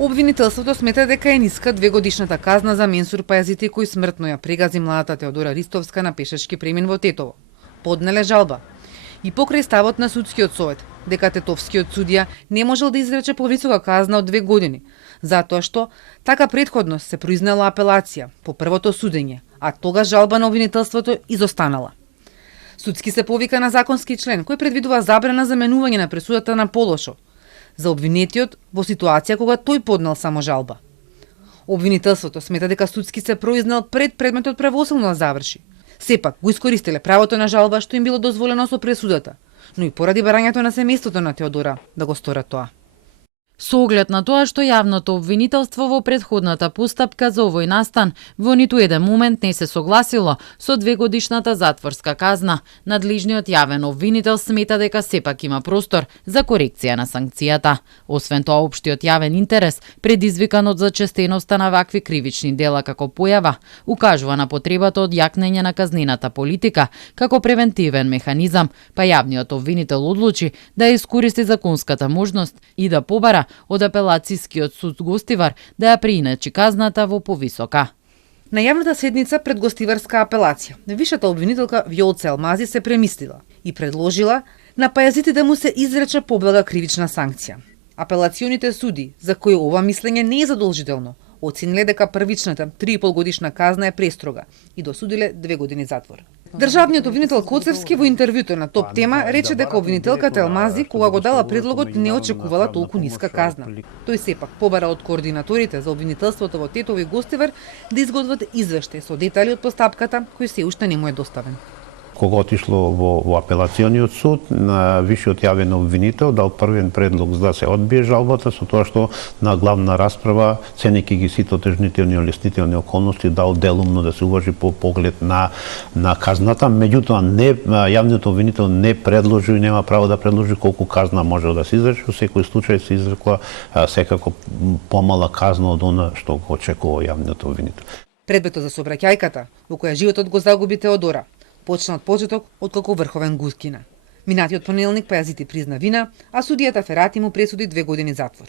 Обвинителството смета дека е ниска 2-годишната казна за Менсур Пајазити кој смртно ја прегази младата Теодора Ристовска на пешачки премин во Тетово. Поднеле жалба. И покрај ставот на судскиот совет дека тетовскиот судија не можел да изрече повисока казна од 2 години, затоа што така претходно се произнела апелација по првото судење, а тога жалба на обвинителството изостанала. Судски се повика на законски член кој предвидува забрана за менување на пресудата на полошо за обвинетиот во ситуација кога тој поднел само жалба. Обвинителството смета дека судски се произнел пред предметот правосудно да заврши. Сепак го искористиле правото на жалба што им било дозволено со пресудата, но и поради барањето на семејството на Теодора да го сторат тоа. Со оглед на тоа што јавното обвинителство во претходната постапка за овој настан во ниту еден момент не се согласило со 2-годишната затворска казна, надлежниот јавен обвинител смета дека сепак има простор за корекција на санкцијата. Освен тоа, општиот јавен интерес, предизвикан од зачестеноста на вакви кривични дела како појава, укажува на потребата од јакнење на казнената политика како превентивен механизам, па јавниот обвинител одлучи да искористи законската можност и да побара од апелацискиот суд Гостивар да ја преиначи казната во повисока. На јавната седница пред Гостиварска апелација, вишата обвинителка Вјолце Алмази се премислила и предложила на Пајазити да му се изрече поблага кривична санкција. Апелационите суди, за кои ова мислење не е задолжително, оцениле дека првичната 3,5 годишна казна е престрога и досудиле 2 години затвор. Државниот обвинител Коцевски во интервјуто на Топ тема рече дека обвинителката Елмази кога го дала предлогот не очекувала толку ниска казна. Тој сепак побара од координаторите за обвинителството во Тетово и Гостивар да изготват извештај со детали од постапката кој се уште не му е доставен. Кога отишло во апелациониот суд, на висшиот јавен обвинител дал првен предлог за да се одбие жалбата, со тоа што на главна расправа, ценејќи ги сите отежнителни и олеснителни околности, дал делумно да се уважи по поглед на казната. Меѓутоа, јавниот обвинител не предложи и нема право да предложи колку казна може да се изрече. Во секој случај се изрекла секако помала казна од она што го очекува јавниот обвинител. Предметот за сообраќајката, во која животот го загуби Теодора, почна од почеток откако врховен го скина. Минатиот понеделник Пајазити призна вина, а судијата Ферати му пресуди 2 години затвор.